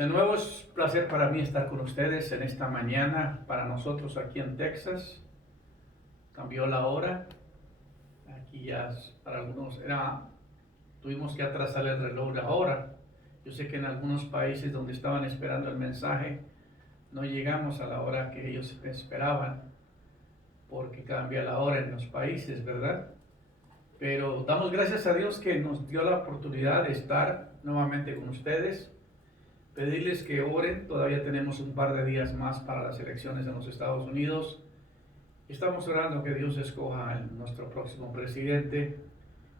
De nuevo es un placer para mí estar con ustedes en esta mañana. Para nosotros aquí en Texas cambió la hora. Aquí ya para algunos tuvimos que atrasar el reloj de hora. Yo sé que en algunos países donde estaban esperando el mensaje no llegamos a la hora que ellos esperaban, porque cambia la hora en los países, ¿verdad? Pero damos gracias a Dios que nos dio la oportunidad de estar nuevamente con ustedes. Pedirles que oren, todavía tenemos un par de días más para las elecciones en los Estados Unidos. Estamos orando que Dios escoja a nuestro próximo presidente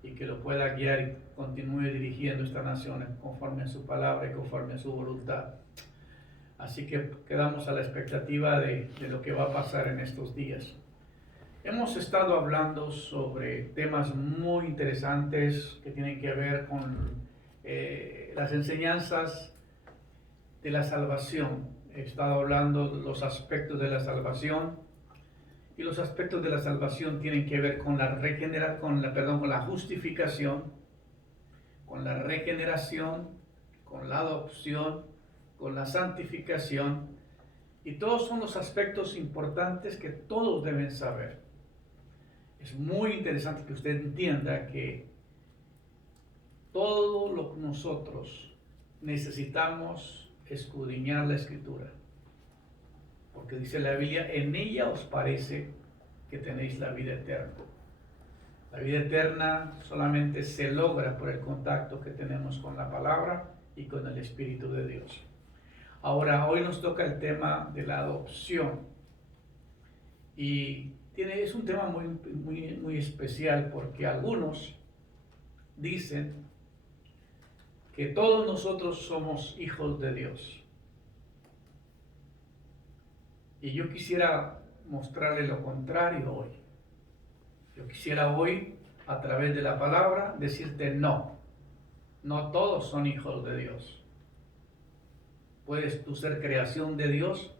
y que lo pueda guiar y continúe dirigiendo esta nación conforme a su palabra y conforme a su voluntad. Así que quedamos a la expectativa de lo que va a pasar en estos días. Hemos estado hablando sobre temas muy interesantes que tienen que ver con las enseñanzas de la salvación. He estado hablando de los aspectos de la salvación, y los aspectos de la salvación tienen que ver con con la justificación, con la regeneración, con la adopción, con la santificación, y todos son los aspectos importantes que todos deben saber. Es muy interesante que usted entienda que todo lo que nosotros necesitamos escudriñar la Escritura, porque dice la Biblia, en ella os parece que tenéis la vida eterna. La vida eterna solamente se logra por el contacto que tenemos con la palabra y con el Espíritu de Dios. Ahora, hoy nos toca el tema de la adopción, y es un tema muy especial, porque algunos dicen que todos nosotros somos hijos de Dios. Y yo quisiera mostrarle lo contrario hoy. Yo quisiera hoy, a través de la palabra, decirte no todos son hijos de Dios. Puedes tú ser creación de Dios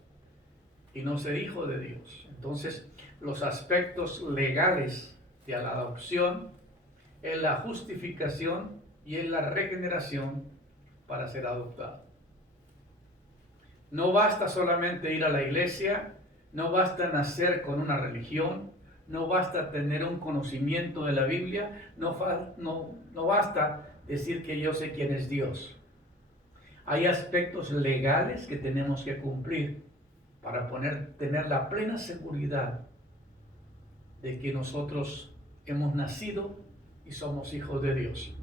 y no ser hijo de Dios. Entonces, los aspectos legales de la adopción es la justificación y es la regeneración para ser adoptado. No basta solamente ir a la iglesia, no basta nacer con una religión, no basta tener un conocimiento de la Biblia, no basta decir que yo sé quién es Dios. Hay aspectos legales que tenemos que cumplir para tener la plena seguridad de que nosotros hemos nacido y somos hijos de Dios.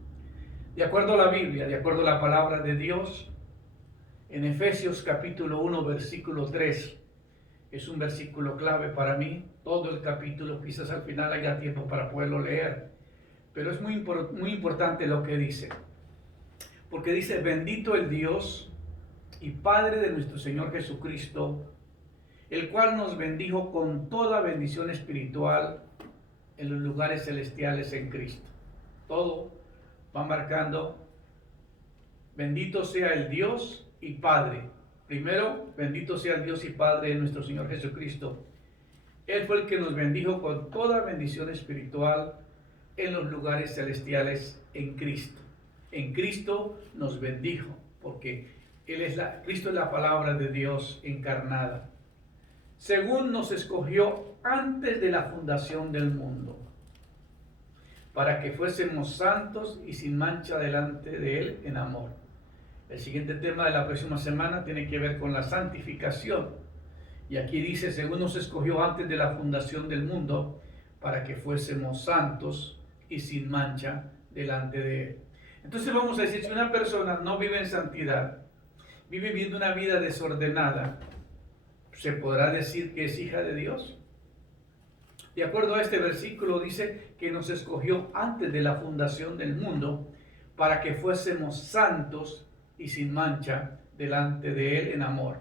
De acuerdo a la Biblia, de acuerdo a la palabra de Dios, en Efesios capítulo 1, versículo 3, es un versículo clave para mí. Todo el capítulo, quizás al final haya tiempo para poderlo leer, pero es muy importante lo que dice, porque dice: bendito el Dios y Padre de nuestro Señor Jesucristo, el cual nos bendijo con toda bendición espiritual en los lugares celestiales en Cristo. Todo va marcando: bendito sea el Dios y Padre. Primero, bendito sea el Dios y Padre de nuestro Señor Jesucristo. Él fue el que nos bendijo con toda bendición espiritual en los lugares celestiales en Cristo. En Cristo nos bendijo, porque Cristo es la palabra de Dios encarnada. Según nos escogió antes de la fundación del mundo, para que fuésemos santos y sin mancha delante de Él en amor. El siguiente tema de la próxima semana tiene que ver con la santificación. Y aquí dice: según nos escogió antes de la fundación del mundo, para que fuésemos santos y sin mancha delante de Él. Entonces vamos a decir, si una persona no vive en santidad, vive viviendo una vida desordenada, ¿se podrá decir que es hija de Dios? De acuerdo a este versículo, dice que nos escogió antes de la fundación del mundo para que fuésemos santos y sin mancha delante de Él en amor,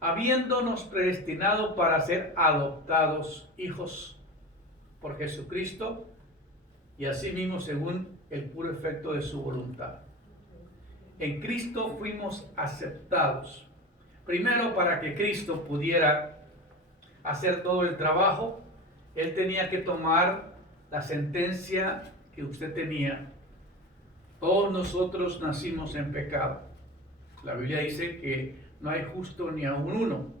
habiéndonos predestinado para ser adoptados hijos por Jesucristo, y asimismo según el puro efecto de su voluntad. En Cristo fuimos aceptados, primero para que Cristo pudiera hacer todo el trabajo. Él tenía que tomar la sentencia que usted tenía. Todos nosotros nacimos en pecado. La Biblia dice que no hay justo ni aun uno,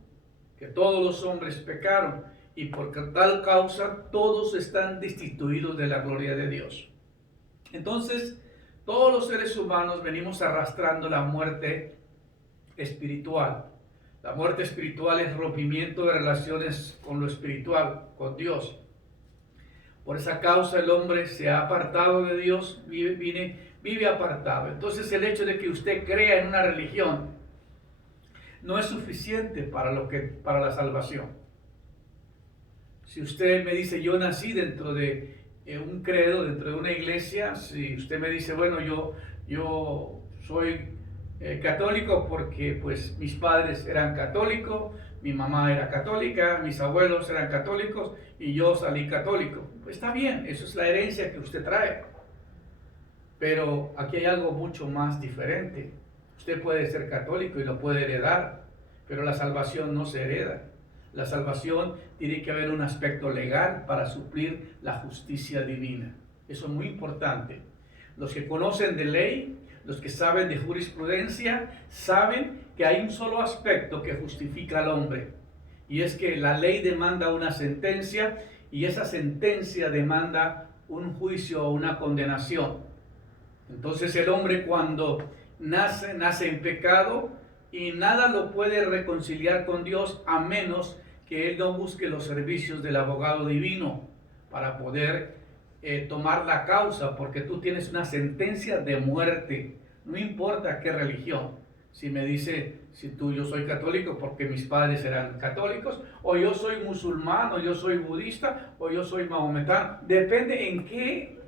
que todos los hombres pecaron y por tal causa todos están destituidos de la gloria de Dios. Entonces, todos los seres humanos venimos arrastrando la muerte espiritual. La muerte espiritual es rompimiento de relaciones con lo espiritual, con Dios. Por esa causa el hombre se ha apartado de Dios, vive apartado. Entonces el hecho de que usted crea en una religión no es suficiente para la salvación. Si usted me dice, yo nací dentro de un credo, dentro de una iglesia, si usted me dice, bueno, yo soy católico porque pues mis padres eran católicos, mi mamá era católica, mis abuelos eran católicos y yo salí católico. Pues está bien, eso es la herencia que usted trae. Pero aquí hay algo mucho más diferente. Usted puede ser católico y lo puede heredar, pero la salvación no se hereda. La salvación tiene que haber un aspecto legal para suplir la justicia divina. Eso es muy importante. Los que conocen de ley, los que saben de jurisprudencia, saben que hay un solo aspecto que justifica al hombre. Y es que la ley demanda una sentencia y esa sentencia demanda un juicio o una condenación. Entonces el hombre cuando nace en pecado y nada lo puede reconciliar con Dios a menos que él no busque los servicios del abogado divino para poder tomar la causa, porque tú tienes una sentencia de muerte, no importa qué religión. Si me dice, yo soy católico porque mis padres eran católicos, o yo soy musulmán, o yo soy budista, o yo soy mahometano, depende en qué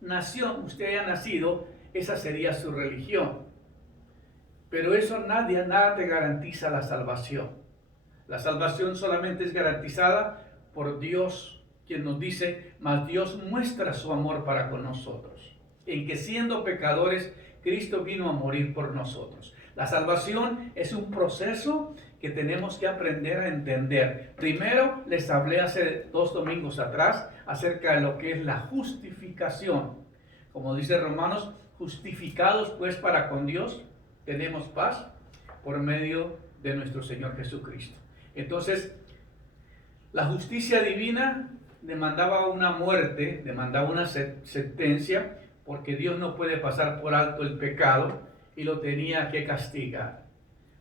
nación usted haya nacido, esa sería su religión. Pero eso nada te garantiza la salvación. La salvación solamente es garantizada por Dios, quien nos dice, mas Dios muestra su amor para con nosotros, en que siendo pecadores, Cristo vino a morir por nosotros. La salvación es un proceso que tenemos que aprender a entender. Primero, les hablé hace 2 domingos atrás acerca de lo que es la justificación. Como dice Romanos, justificados pues para con Dios, tenemos paz por medio de nuestro Señor Jesucristo. Entonces, la justicia divina demandaba una muerte, demandaba una sentencia, porque Dios no puede pasar por alto el pecado y lo tenía que castigar.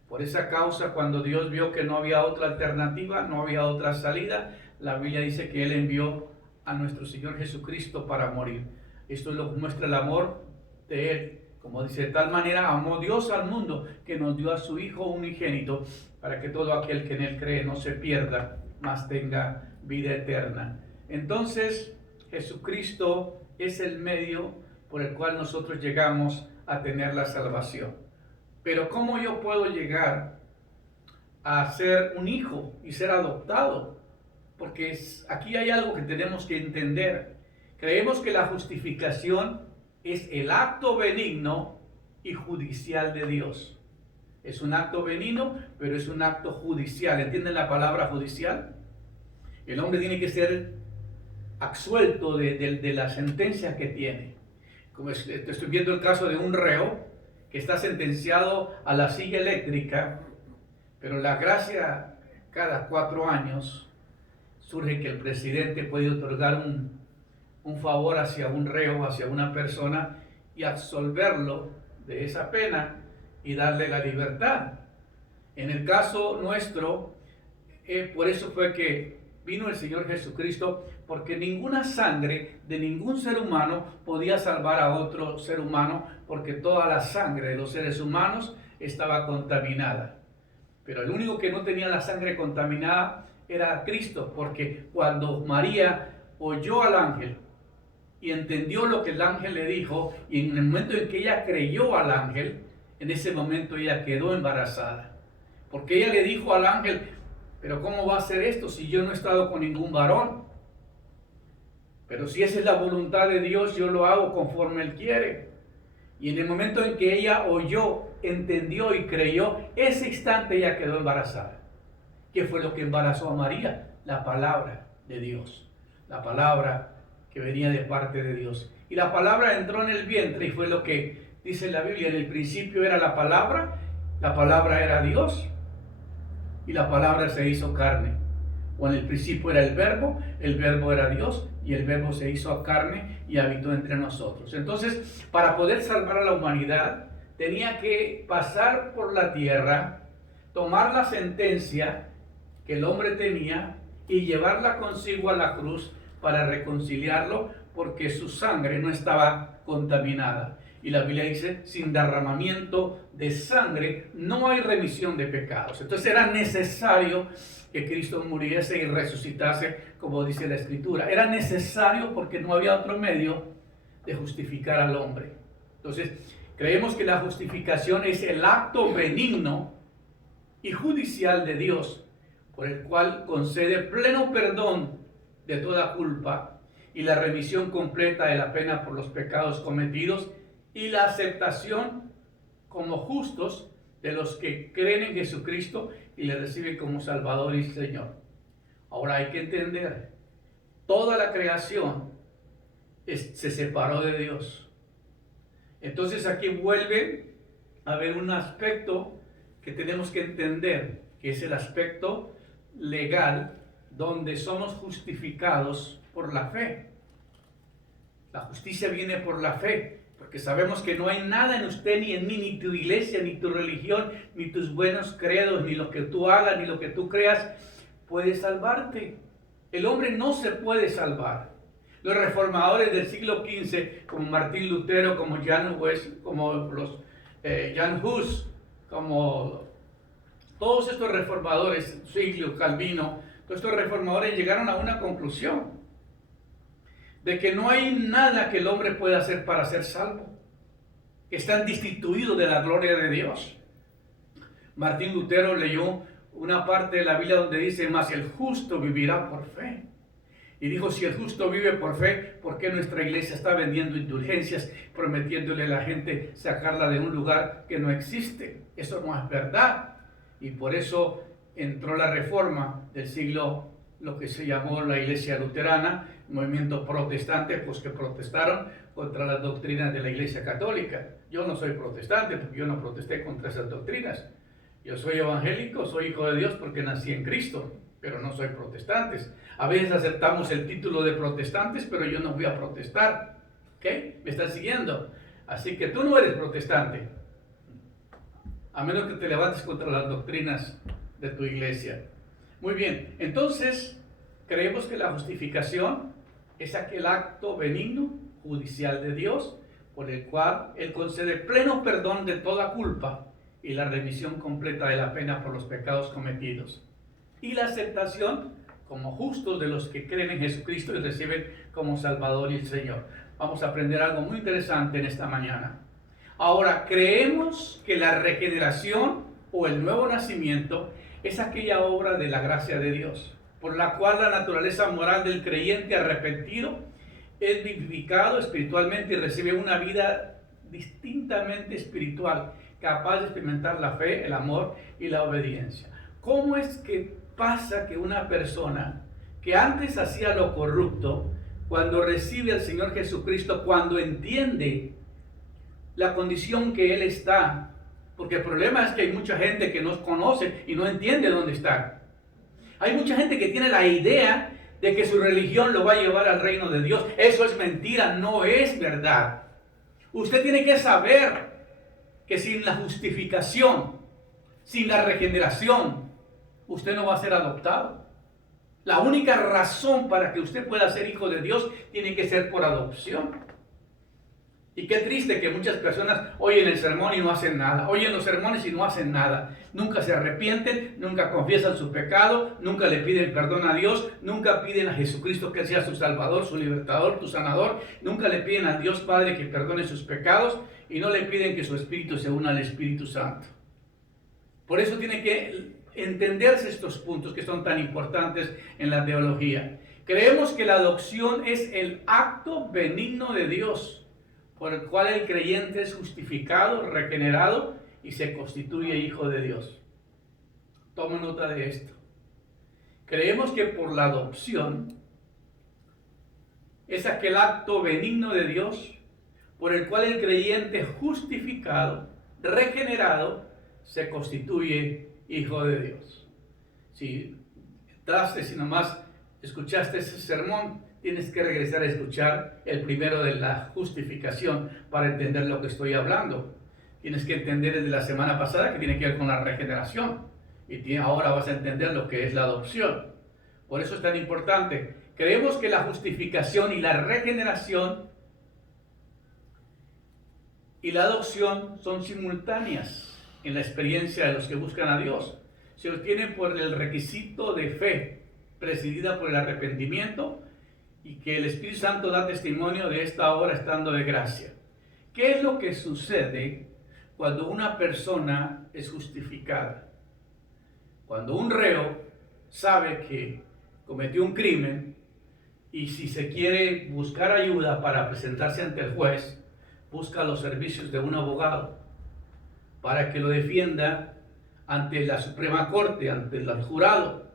Por esa causa, cuando Dios vio que no había otra alternativa, no había otra salida, la Biblia dice que Él envió a nuestro Señor Jesucristo para morir. Esto muestra el amor de Él. Como dice, de tal manera amó Dios al mundo que nos dio a su Hijo unigénito para que todo aquel que en Él cree no se pierda, mas tenga vida eterna. Entonces, Jesucristo es el medio por el cual nosotros llegamos a tener la salvación. Pero ¿cómo yo puedo llegar a ser un hijo y ser adoptado? Porque aquí hay algo que tenemos que entender. Creemos que la justificación es el acto benigno y judicial de Dios. Es un acto benigno, pero es un acto judicial. ¿Entienden la palabra judicial? El hombre tiene que ser absuelto de la sentencia que tiene. Como estoy viendo el caso de un reo que está sentenciado a la silla eléctrica, pero la gracia, cada 4 años surge que el presidente puede otorgar un favor hacia un reo, hacia una persona, y absolverlo de esa pena y darle la libertad. En el caso nuestro, por eso fue que vino el Señor Jesucristo, porque ninguna sangre de ningún ser humano podía salvar a otro ser humano, porque toda la sangre de los seres humanos estaba contaminada. Pero el único que no tenía la sangre contaminada era Cristo, porque cuando María oyó al ángel y entendió lo que el ángel le dijo, y en el momento en que ella creyó al ángel, en ese momento ella quedó embarazada. Porque ella le dijo al ángel, pero ¿cómo va a ser esto si yo no he estado con ningún varón? Pero si esa es la voluntad de Dios, yo lo hago conforme Él quiere. Y en el momento en que ella oyó, entendió y creyó, ese instante ella quedó embarazada. ¿Qué fue lo que embarazó a María? La palabra de Dios. La palabra que venía de parte de Dios. Y la palabra entró en el vientre y fue lo que dice la Biblia. En el principio era la palabra La palabra era Dios y la palabra se hizo carne. O en el principio era el verbo era Dios y el verbo se hizo carne y habitó entre nosotros. Entonces, para poder salvar a la humanidad, tenía que pasar por la tierra, tomar la sentencia que el hombre tenía y llevarla consigo a la cruz para reconciliarlo, porque su sangre no estaba contaminada. Y la Biblia dice, sin derramamiento de sangre no hay remisión de pecados. Entonces era necesario que Cristo muriese y resucitase, como dice la Escritura. Era necesario porque no había otro medio de justificar al hombre. Entonces, creemos que la justificación es el acto benigno y judicial de Dios, por el cual concede pleno perdón de toda culpa y la remisión completa de la pena por los pecados cometidos y la aceptación como justos de los que creen en Jesucristo y le reciben como Salvador y Señor. Ahora hay que entender, toda la creación se separó de Dios. Entonces aquí vuelve a haber un aspecto que tenemos que entender, que es el aspecto legal, donde somos justificados por la fe. La justicia viene por la fe, porque sabemos que no hay nada en usted, ni en mí, ni tu iglesia, ni tu religión, ni tus buenos credos, ni lo que tú hagas, ni lo que tú creas, puede salvarte. El hombre no se puede salvar. Los reformadores del siglo XV, como Martín Lutero, como Jan Hus, como todos estos reformadores, Zwinglio, Calvino, todos estos reformadores llegaron a una conclusión de que no hay nada que el hombre pueda hacer para ser salvo. Están destituidos de la gloria de Dios. Martín Lutero leyó una parte de la Biblia donde dice, mas el justo vivirá por fe. Y dijo, si el justo vive por fe, ¿por qué nuestra iglesia está vendiendo indulgencias, prometiéndole a la gente sacarla de un lugar que no existe? Eso no es verdad. Y por eso entró la reforma del siglo, lo que se llamó la iglesia luterana, movimiento protestante, pues que protestaron contra las doctrinas de la iglesia católica. Yo no soy protestante, porque yo no protesté contra esas doctrinas. Yo soy evangélico, soy hijo de Dios porque nací en Cristo, pero no soy protestante. A veces aceptamos el título de protestantes, pero yo no voy a protestar. ¿Ok? ¿Me están siguiendo? Así que tú no eres protestante, a menos que te levantes contra las doctrinas de tu iglesia. Muy bien, entonces creemos que la justificación es aquel acto benigno, judicial de Dios, por el cual Él concede pleno perdón de toda culpa y la remisión completa de la pena por los pecados cometidos. Y la aceptación como justos de los que creen en Jesucristo y reciben como Salvador y Señor. Vamos a aprender algo muy interesante en esta mañana. Ahora, creemos que la regeneración o el nuevo nacimiento es aquella obra de la gracia de Dios, por la cual la naturaleza moral del creyente arrepentido es vivificado espiritualmente y recibe una vida distintamente espiritual, capaz de experimentar la fe, el amor y la obediencia. ¿Cómo es que pasa que una persona que antes hacía lo corrupto, cuando recibe al Señor Jesucristo, cuando entiende la condición que Él está, porque el problema es que hay mucha gente que no conoce y no entiende dónde está. Hay mucha gente que tiene la idea de que su religión lo va a llevar al reino de Dios. Eso es mentira, no es verdad. Usted tiene que saber que sin la justificación, sin la regeneración, usted no va a ser adoptado. La única razón para que usted pueda ser hijo de Dios tiene que ser por adopción. Y qué triste que muchas personas oyen el sermón y no hacen nada, oyen los sermones y no hacen nada, nunca se arrepienten, nunca confiesan su pecado, nunca le piden perdón a Dios, nunca piden a Jesucristo que sea su Salvador, su Libertador, tu Sanador, nunca le piden a Dios Padre que perdone sus pecados y no le piden que su Espíritu se una al Espíritu Santo. Por eso tiene que entenderse estos puntos que son tan importantes en la teología. Creemos que la adopción es el acto benigno de Dios, por el cual el creyente es justificado, regenerado y se constituye hijo de Dios. Toma nota de esto. Creemos que por la adopción es aquel acto benigno de Dios por el cual el creyente es justificado, regenerado se constituye hijo de Dios. Si entraste, si nomás escuchaste ese sermón, tienes que regresar a escuchar el primero de la justificación para entender lo que estoy hablando. Tienes que entender desde la semana pasada que tiene que ver con la regeneración. Y ahora vas a entender lo que es la adopción. Por eso es tan importante. Creemos que la justificación y la regeneración y la adopción son simultáneas en la experiencia de los que buscan a Dios. Se obtienen por el requisito de fe, presidida por el arrepentimiento, y que el Espíritu Santo da testimonio de esta obra estando de gracia. ¿Qué es lo que sucede cuando una persona es justificada? Cuando un reo sabe que cometió un crimen y si se quiere buscar ayuda para presentarse ante el juez, busca los servicios de un abogado para que lo defienda ante la Suprema Corte, ante el jurado.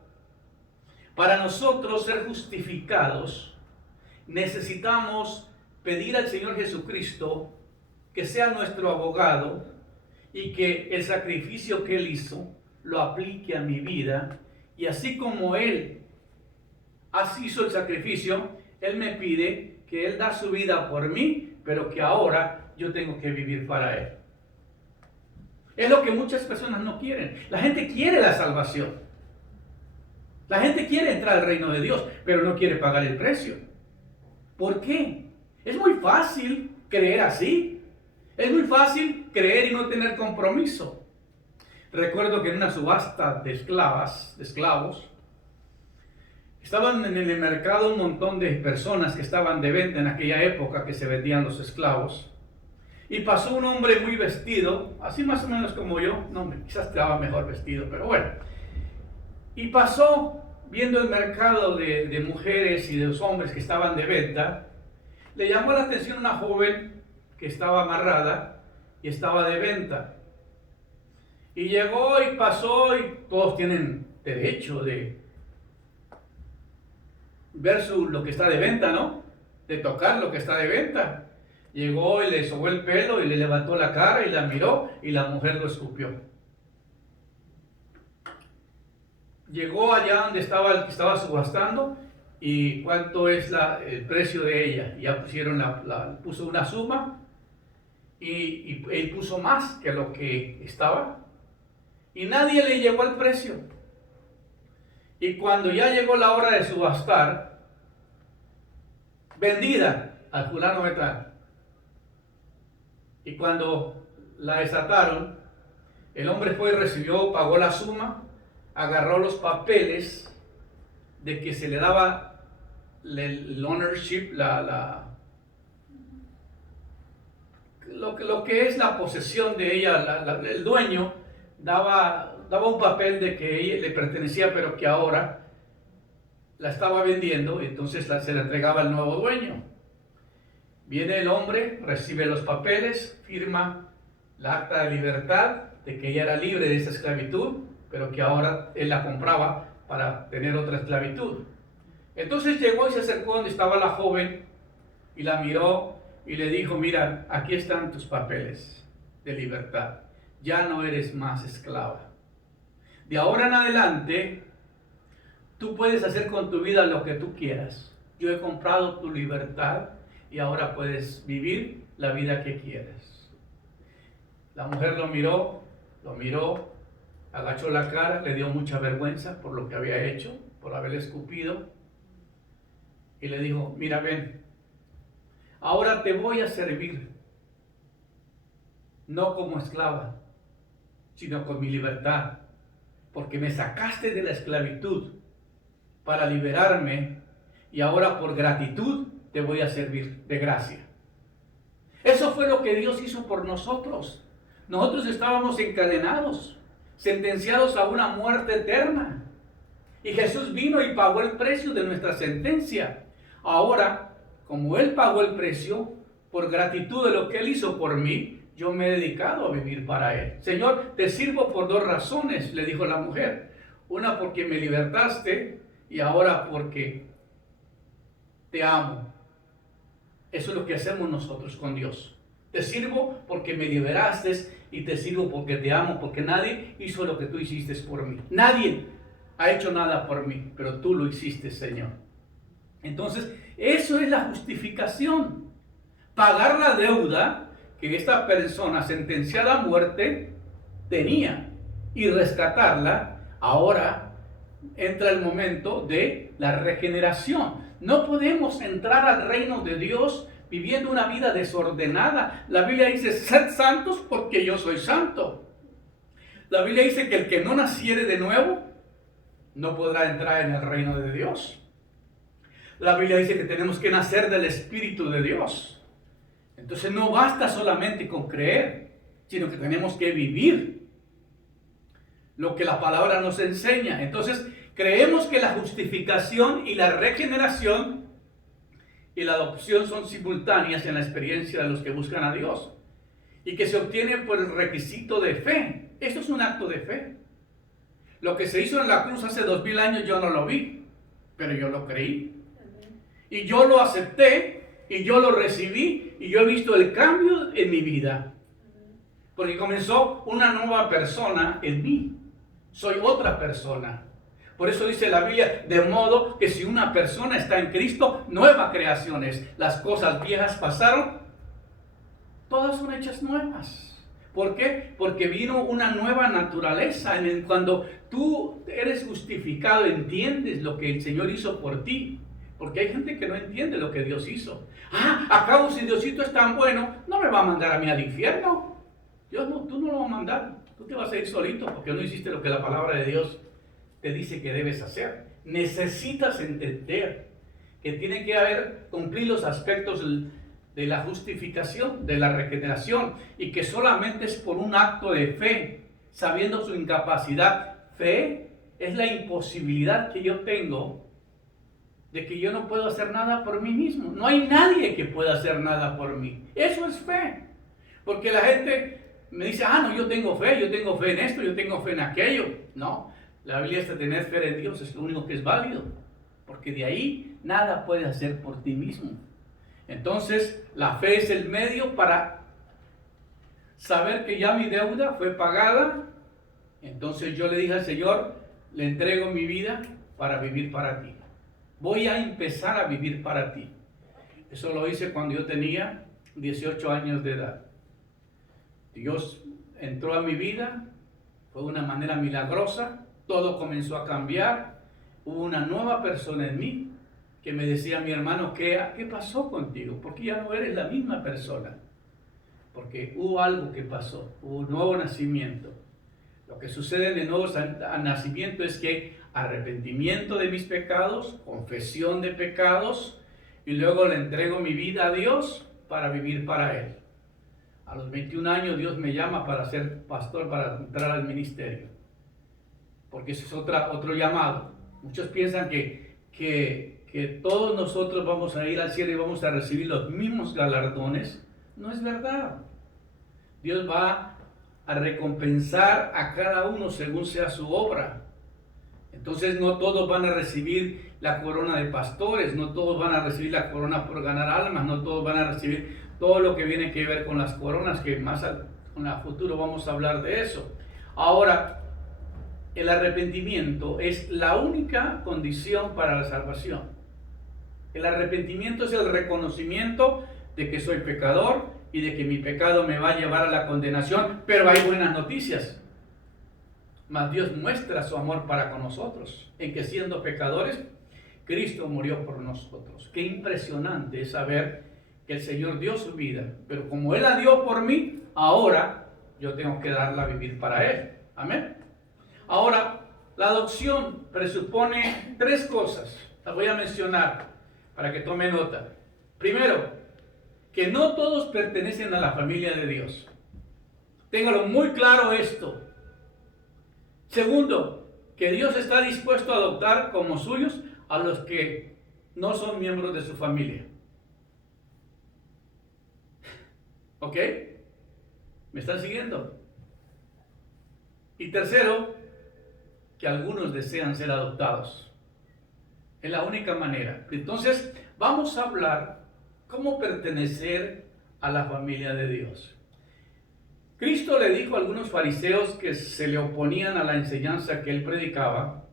Para nosotros ser justificados, necesitamos pedir al Señor Jesucristo que sea nuestro abogado y que el sacrificio que Él hizo lo aplique a mi vida, y así como Él así hizo el sacrificio, Él me pide que Él da su vida por mí, pero que ahora yo tengo que vivir para Él. Es lo que muchas personas no quieren. La gente quiere la salvación. La gente quiere entrar al reino de Dios, pero no quiere pagar el precio. ¿Por qué? Es muy fácil creer así. Es muy fácil creer y no tener compromiso. Recuerdo que en una subasta de esclavos, estaban en el mercado un montón de personas que estaban de venta en aquella época que se vendían los esclavos. Y pasó un hombre muy vestido, así más o menos como yo, no, quizás estaba mejor vestido, pero bueno. Y pasó viendo el mercado de mujeres y de los hombres que estaban de venta. Le llamó la atención una joven que estaba amarrada y estaba de venta. Y llegó y pasó, y todos tienen derecho de ver lo que está de venta, ¿no? De tocar lo que está de venta. Llegó y le sobó el pelo y le levantó la cara y la miró y la mujer lo escupió. Llegó allá donde estaba el que estaba subastando y cuánto es el precio de ella. Ya pusieron puso una suma y él puso más que lo que estaba y nadie le llegó al precio. Y cuando ya llegó la hora de subastar, vendida al fulano de tal. Y cuando la desataron, el hombre fue y recibió, pagó la suma, agarró los papeles de que se le daba el ownership, lo que es la posesión de ella, el dueño daba un papel de que ella le pertenecía, pero que ahora la estaba vendiendo, y entonces se la entregaba al nuevo dueño. Viene el hombre, recibe los papeles, firma la acta de libertad, de que ella era libre de esa esclavitud, pero que ahora él la compraba para tener otra esclavitud. Entonces llegó y se acercó donde estaba la joven y la miró y le dijo: mira, aquí están tus papeles de libertad, ya no eres más esclava. De ahora en adelante, tú puedes hacer con tu vida lo que tú quieras. Yo he comprado tu libertad y ahora puedes vivir la vida que quieras. La mujer lo miró, agachó la cara, le dio mucha vergüenza por lo que había hecho, por haberle escupido, y le dijo: mira, ven, ahora te voy a servir, no como esclava, sino con mi libertad, porque me sacaste de la esclavitud para liberarme, y ahora por gratitud te voy a servir de gracia. Eso fue lo que Dios hizo por nosotros. Nosotros estábamos encadenados, sentenciados a una muerte eterna. Y Jesús vino y pagó el precio de nuestra sentencia. Ahora, como Él pagó el precio, por gratitud de lo que Él hizo por mí, yo me he dedicado a vivir para Él. Señor, te sirvo por dos razones, le dijo la mujer. Una, porque me libertaste, y ahora porque te amo. Eso es lo que hacemos nosotros con Dios. Te sirvo porque me liberaste y te sirvo porque te amo, porque nadie hizo lo que tú hiciste por mí. Nadie ha hecho nada por mí, pero tú lo hiciste, Señor. Entonces, eso es la justificación. Pagar la deuda que esta persona sentenciada a muerte tenía y rescatarla. Ahora entra el momento de la regeneración. No podemos entrar al reino de Dios viviendo una vida desordenada. La Biblia dice, sed santos porque yo soy santo. La Biblia dice que el que no naciere de nuevo no podrá entrar en el reino de Dios. La Biblia dice que tenemos que nacer del Espíritu de Dios. Entonces no basta solamente con creer, sino que tenemos que vivir lo que la palabra nos enseña. Entonces creemos que la justificación y la regeneración y la adopción son simultáneas en la experiencia de los que buscan a Dios, y que se obtiene por el requisito de fe. Esto es un acto de fe. Lo que se hizo en la cruz hace 2000 años yo no lo vi, pero yo lo creí. Y yo lo acepté, y yo lo recibí, y yo he visto el cambio en mi vida. Porque comenzó una nueva persona en mí. Soy otra persona. Por eso dice la Biblia, de modo que si una persona está en Cristo, nueva creación es. Las cosas viejas pasaron, todas son hechas nuevas. ¿Por qué? Porque vino una nueva naturaleza. Cuando tú eres justificado, entiendes lo que el Señor hizo por ti. Porque hay gente que no entiende lo que Dios hizo. ¿Acaso si Diosito es tan bueno, no me va a mandar a mí al infierno? Dios no, tú no lo vas a mandar. Tú te vas a ir solito porque no hiciste lo que la palabra de Dios te dice que debes hacer. Necesitas entender que tiene que haber, cumplir los aspectos de la justificación, de la regeneración, y que solamente es por un acto de fe, sabiendo su incapacidad. Fe es la imposibilidad que yo tengo de que yo no puedo hacer nada por mí mismo. No hay nadie que pueda hacer nada por mí. Eso es fe. Porque la gente me dice, no, yo tengo fe en esto, yo tengo fe en aquello. No, la Biblia es de tener fe en Dios, es lo único que es válido. Porque de ahí nada puedes hacer por ti mismo. Entonces, la fe es el medio para saber que ya mi deuda fue pagada. Entonces yo le dije al Señor, le entrego mi vida para vivir para ti. Voy a empezar a vivir para ti. Eso lo hice cuando yo tenía 18 años de edad. Dios entró a mi vida, fue de una manera milagrosa, todo comenzó a cambiar, hubo una nueva persona en mí que me decía, mi hermano, ¿qué pasó contigo? ¿Por qué ya no eres la misma persona? Porque hubo algo que pasó, hubo un nuevo nacimiento. Lo que sucede en el nuevo nacimiento es que arrepentimiento de mis pecados, confesión de pecados, y luego le entrego mi vida a Dios para vivir para Él. A los 21 años Dios me llama para ser pastor, para entrar al ministerio. Porque ese es otro llamado. Muchos piensan que todos nosotros vamos a ir al cielo y vamos a recibir los mismos galardones. No es verdad. Dios va a recompensar a cada uno según sea su obra. Entonces no todos van a recibir la corona de pastores, no todos van a recibir la corona por ganar almas, no todos van a recibir todo lo que viene que ver con las coronas, que más en el futuro vamos a hablar de eso. Ahora, el arrepentimiento es la única condición para la salvación. El arrepentimiento es el reconocimiento de que soy pecador y de que mi pecado me va a llevar a la condenación, pero hay buenas noticias. Mas Dios muestra su amor para con nosotros, en que siendo pecadores, Cristo murió por nosotros. Qué impresionante es saber que el Señor dio su vida, pero como Él la dio por mí, ahora yo tengo que darla a vivir para Él. Amén. Ahora, la adopción presupone 3 cosas. Las voy a mencionar para que tome nota. Primero, que no todos pertenecen a la familia de Dios. Téngalo muy claro esto. Segundo, que Dios está dispuesto a adoptar como suyos a los que no son miembros de su familia. ¿Ok? ¿Me están siguiendo? Y tercero, que algunos desean ser adoptados. Es la única manera. Entonces, vamos a hablar cómo pertenecer a la familia de Dios. Cristo le dijo a algunos fariseos que se le oponían a la enseñanza que él predicaba,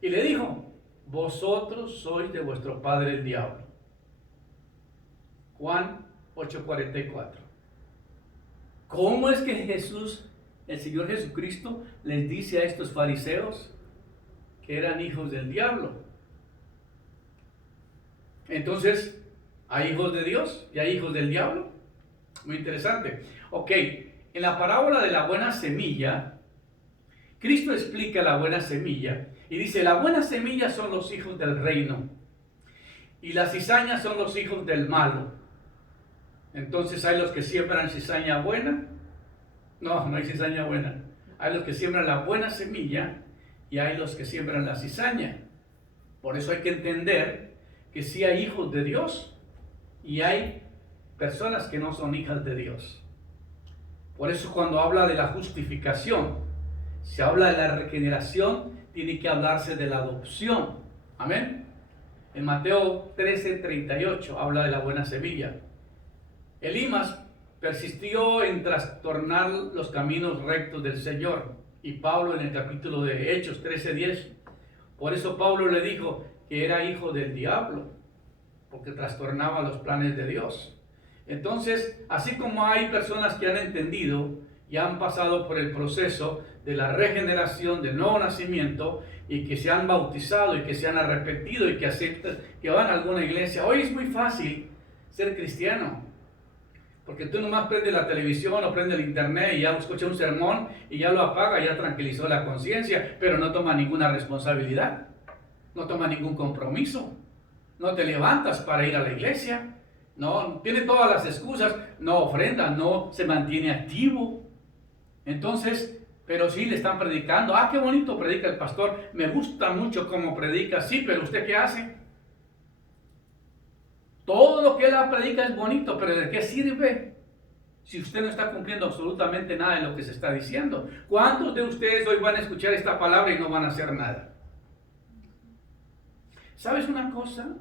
y le dijo: vosotros sois de vuestro padre el diablo. Juan 8:44. ¿Cómo es que Jesús, el Señor Jesucristo, les dice a estos fariseos que eran hijos del diablo? Entonces, ¿hay hijos de Dios y hay hijos del diablo? Muy interesante. Ok, en la parábola de la buena semilla, Cristo explica la buena semilla y dice: la buena semilla son los hijos del reino y las cizañas son los hijos del malo. Entonces hay los que siembran cizaña buena. No hay cizaña buena. Hay los que siembran la buena semilla y hay los que siembran la cizaña. Por eso hay que entender que sí hay hijos de Dios y hay personas que no son hijas de Dios. Por eso cuando habla de la justificación, se habla de la regeneración, tiene que hablarse de la adopción. Amén. En Mateo 13:38 habla de la buena semilla. Elimas persistió en trastornar los caminos rectos del Señor. Y Pablo en el capítulo de Hechos 13:10. Por eso Pablo le dijo que era hijo del diablo, porque trastornaba los planes de Dios. Entonces, así como hay personas que han entendido y han pasado por el proceso de la regeneración, del nuevo nacimiento, y que se han bautizado y que se han arrepentido y que aceptan, que van a alguna iglesia. Hoy es muy fácil ser cristiano, porque tú nomás prendes la televisión o prendes el internet y ya escuchas un sermón y ya lo apaga, ya tranquilizó la conciencia, pero no toma ninguna responsabilidad, no toma ningún compromiso, no te levantas para ir a la iglesia, no tiene todas las excusas, no ofrenda, no se mantiene activo. Entonces, pero sí le están predicando. Ah, qué bonito predica el pastor, me gusta mucho cómo predica. Sí, pero ¿usted qué hace? Todo lo que él predica es bonito, pero ¿de qué sirve si usted no está cumpliendo absolutamente nada de lo que se está diciendo? ¿Cuántos de ustedes hoy van a escuchar esta palabra y no van a hacer nada? ¿Sabes una cosa?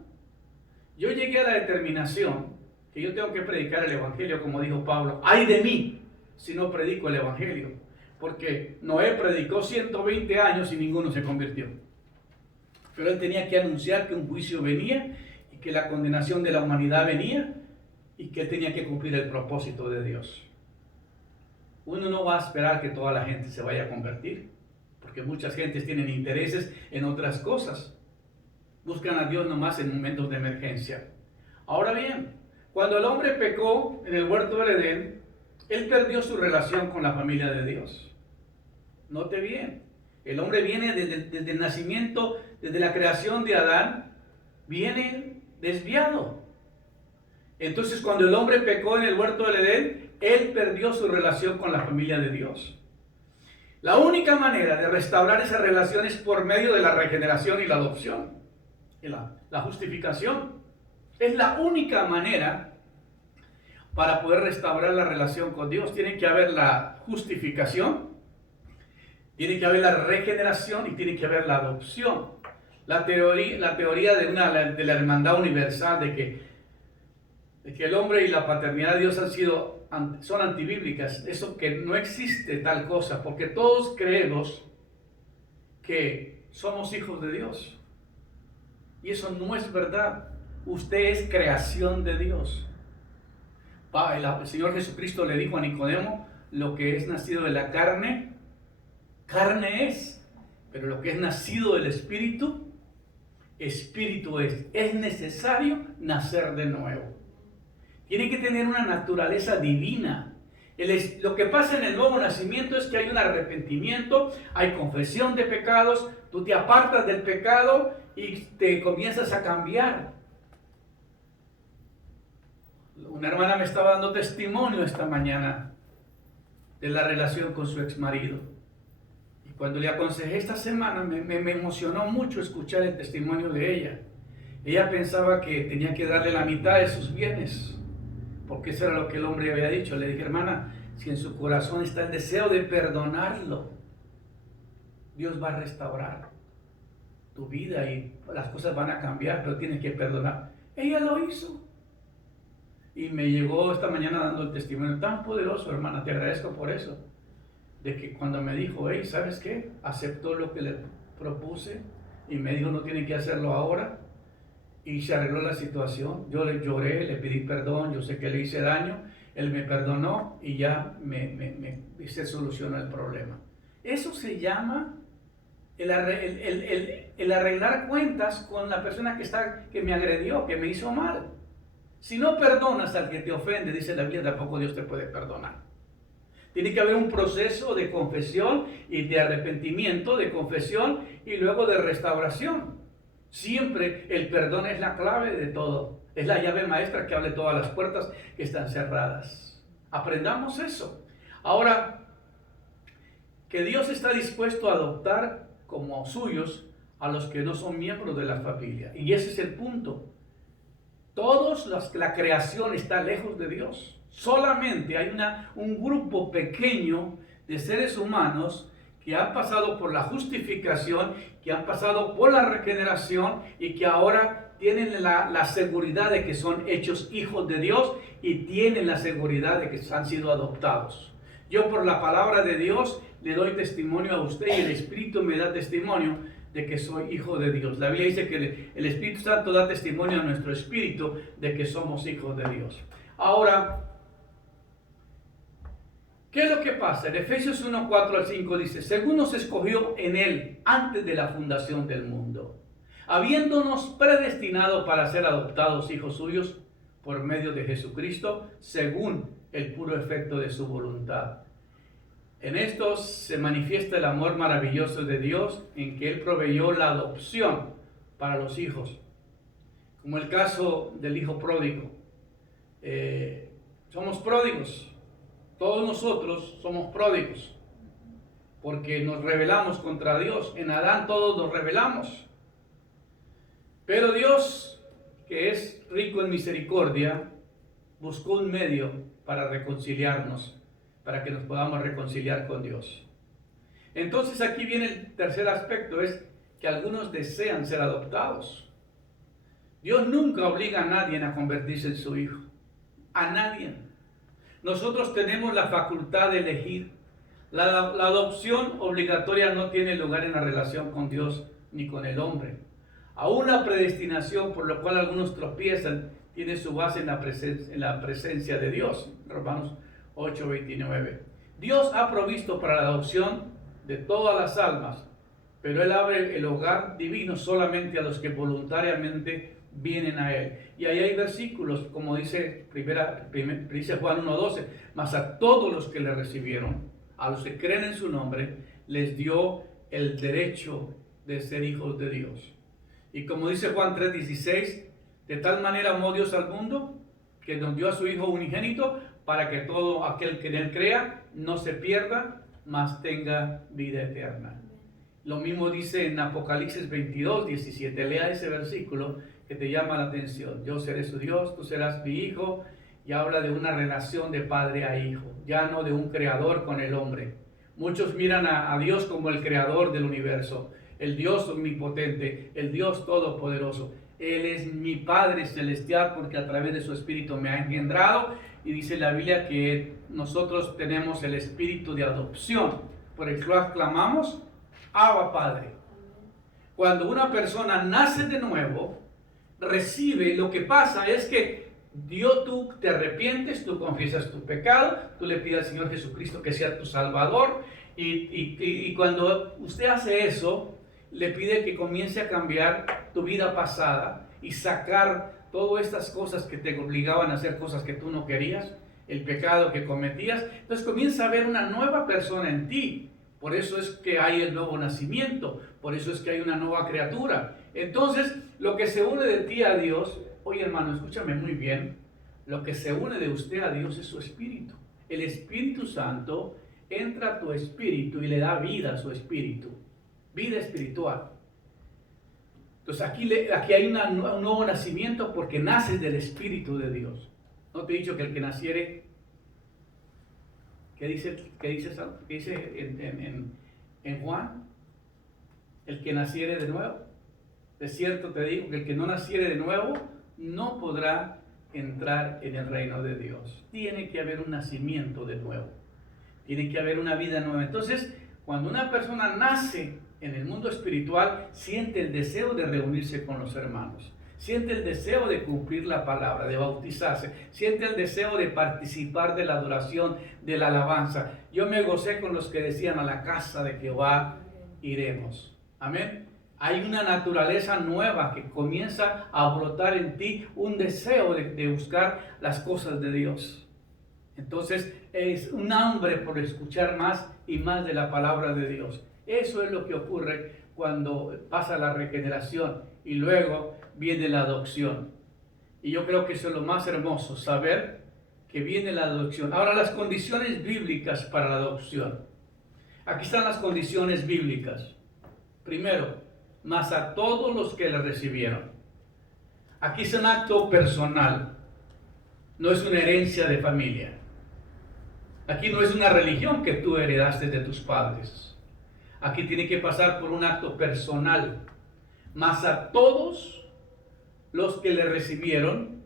Yo llegué a la determinación que yo tengo que predicar el evangelio, como dijo Pablo. ¡Ay de mí si no predico el evangelio! Porque Noé predicó 120 años y ninguno se convirtió. Pero él tenía que anunciar que un juicio venía, que la condenación de la humanidad venía y que él tenía que cumplir el propósito de Dios. Uno no va a esperar que toda la gente se vaya a convertir, porque muchas gentes tienen intereses en otras cosas. Buscan a Dios nomás en momentos de emergencia. Ahora bien, cuando el hombre pecó en el huerto del Edén, él perdió su relación con la familia de Dios. Note bien, el hombre viene desde el nacimiento, desde la creación de Adán, viene desviado. Entonces, cuando el hombre pecó en el huerto del Edén, él perdió su relación con la familia de Dios. La única manera de restaurar esa relación es por medio de la regeneración y la adopción, y la justificación. Es la única manera para poder restaurar la relación con Dios. Tiene que haber la justificación, tiene que haber la regeneración y tiene que haber la adopción. La teoría de la hermandad universal de que el hombre y la paternidad de Dios son antibíblicas. Eso, que no existe tal cosa, porque todos creemos que somos hijos de Dios. Y eso no es verdad. Usted es creación de Dios. El Señor Jesucristo le dijo a Nicodemo: lo que es nacido de la carne, carne es, pero lo que es nacido del Espíritu, Espíritu es. Es necesario nacer de nuevo. Tiene que tener una naturaleza divina. Lo que pasa en el nuevo nacimiento es que hay un arrepentimiento, hay confesión de pecados, tú te apartas del pecado y te comienzas a cambiar. Una hermana me estaba dando testimonio esta mañana de la relación con su exmarido. Y cuando le aconsejé esta semana, me emocionó mucho escuchar el testimonio de ella. Ella pensaba que tenía que darle la mitad de sus bienes, porque eso era lo que el hombre había dicho. Le dije: hermana, si en su corazón está el deseo de perdonarlo, Dios va a restaurar tu vida y las cosas van a cambiar, pero tienes que perdonar. Ella lo hizo. Y me llegó esta mañana dando el testimonio tan poderoso, hermana, te agradezco por eso, de que cuando me dijo, hey, ¿sabes qué? Aceptó lo que le propuse y me dijo, no tiene que hacerlo ahora, y se arregló la situación. Yo le lloré, le pedí perdón, yo sé que le hice daño, él me perdonó y ya se solucionó el problema. Eso se llama el arreglar cuentas con la persona que me agredió, que me hizo mal. Si no perdonas al que te ofende, dice la Biblia, tampoco Dios te puede perdonar. Tiene que haber un proceso de confesión y de arrepentimiento, de confesión y luego de restauración. Siempre el perdón es la clave de todo. Es la llave maestra que abre todas las puertas que están cerradas. Aprendamos eso. Ahora, que Dios está dispuesto a adoptar como suyos a los que no son miembros de la familia. Y ese es el punto. La creación está lejos de Dios. Solamente hay un grupo pequeño de seres humanos que han pasado por la justificación, que han pasado por la regeneración y que ahora tienen la seguridad de que son hechos hijos de Dios y tienen la seguridad de que han sido adoptados. Yo por la palabra de Dios le doy testimonio a usted y el Espíritu me da testimonio de que soy hijo de Dios. La Biblia dice que el Espíritu Santo da testimonio a nuestro espíritu de que somos hijos de Dios. Ahora, ¿qué es lo que pasa? En Efesios 1, 4 al 5 dice, según nos escogió en Él antes de la fundación del mundo, habiéndonos predestinado para ser adoptados hijos suyos por medio de Jesucristo, según el puro efecto de su voluntad. En esto se manifiesta el amor maravilloso de Dios, en que Él proveyó la adopción para los hijos, como el caso del hijo pródigo. Somos pródigos, todos nosotros somos pródigos, porque nos rebelamos contra Dios. En Adán todos nos rebelamos, pero Dios, que es rico en misericordia, buscó un medio para reconciliarnos, para que nos podamos reconciliar con Dios. Entonces aquí viene el tercer aspecto, es que algunos desean ser adoptados. Dios nunca obliga a nadie a convertirse en su hijo, a nadie. Nosotros tenemos la facultad de elegir. La adopción obligatoria no tiene lugar en la relación con Dios ni con el hombre. Aún la predestinación, por lo cual algunos tropiezan, tiene su base en la presencia de Dios. Romanos 8:29. Dios ha provisto para la adopción de todas las almas, pero Él abre el hogar divino solamente a los que voluntariamente vienen a Él. Y ahí hay versículos, como dice Juan 1:12, mas a todos los que le recibieron, a los que creen en su nombre, les dio el derecho de ser hijos de Dios. Y como dice Juan 3:16, de tal manera amó Dios al mundo, que nos dio a su Hijo unigénito, para que todo aquel que en Él crea no se pierda, mas tenga vida eterna. Lo mismo dice en Apocalipsis 22:17. Lea ese versículo que te llama la atención. Yo seré su Dios, tú serás mi hijo. Y habla de una relación de padre a hijo, ya no de un creador con el hombre. Muchos miran a Dios como el creador del universo, el Dios omnipotente, el Dios todopoderoso. Él es mi Padre celestial porque a través de su Espíritu me ha engendrado. Y dice la Biblia que nosotros tenemos el espíritu de adopción, por el cual clamamos, Abba Padre. Cuando una persona nace de nuevo, recibe, lo que pasa es que tú te arrepientes, tú confiesas tu pecado, tú le pides al Señor Jesucristo que sea tu Salvador, y cuando usted hace eso, le pide que comience a cambiar tu vida pasada y sacar todas estas cosas que te obligaban a hacer cosas que tú no querías, el pecado que cometías. Entonces comienza a haber una nueva persona en ti. Por eso es que hay el nuevo nacimiento, por eso es que hay una nueva criatura. Entonces, lo que se une de ti a Dios, oye hermano, escúchame muy bien, lo que se une de usted a Dios es su espíritu. El Espíritu Santo entra a tu espíritu y le da vida a su espíritu, vida espiritual. Entonces aquí hay un nuevo nacimiento porque naces del Espíritu de Dios. ¿No te he dicho que el que naciere, ¿qué dice en Juan? El que naciere de nuevo. De cierto te digo que el que no naciere de nuevo no podrá entrar en el reino de Dios. Tiene que haber un nacimiento de nuevo. Tiene que haber una vida nueva. Entonces, cuando una persona nace en el mundo espiritual, siente el deseo de reunirse con los hermanos. Siente el deseo de cumplir la palabra, de bautizarse. Siente el deseo de participar de la adoración, de la alabanza. Yo me gocé con los que decían: a la casa de Jehová iremos. Amén. Hay una naturaleza nueva que comienza a brotar en ti, un deseo de buscar las cosas de Dios. Entonces es un hambre por escuchar más y más de la palabra de Dios. Eso es lo que ocurre cuando pasa la regeneración y luego viene la adopción. Y yo creo que eso es lo más hermoso, saber que viene la adopción. Ahora, las condiciones bíblicas para la adopción. Aquí están las condiciones bíblicas. Primero, mas a todos los que le recibieron. Aquí es un acto personal, no es una herencia de familia. Aquí no es una religión que tú heredaste de tus padres. Aquí tiene que pasar por un acto personal. Mas a todos los que le recibieron,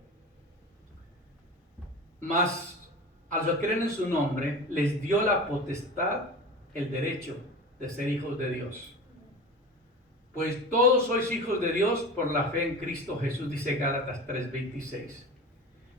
mas a los que creen en su nombre, les dio la potestad, el derecho de ser hijos de Dios. Pues todos sois hijos de Dios por la fe en Cristo Jesús, dice Gálatas 3:26.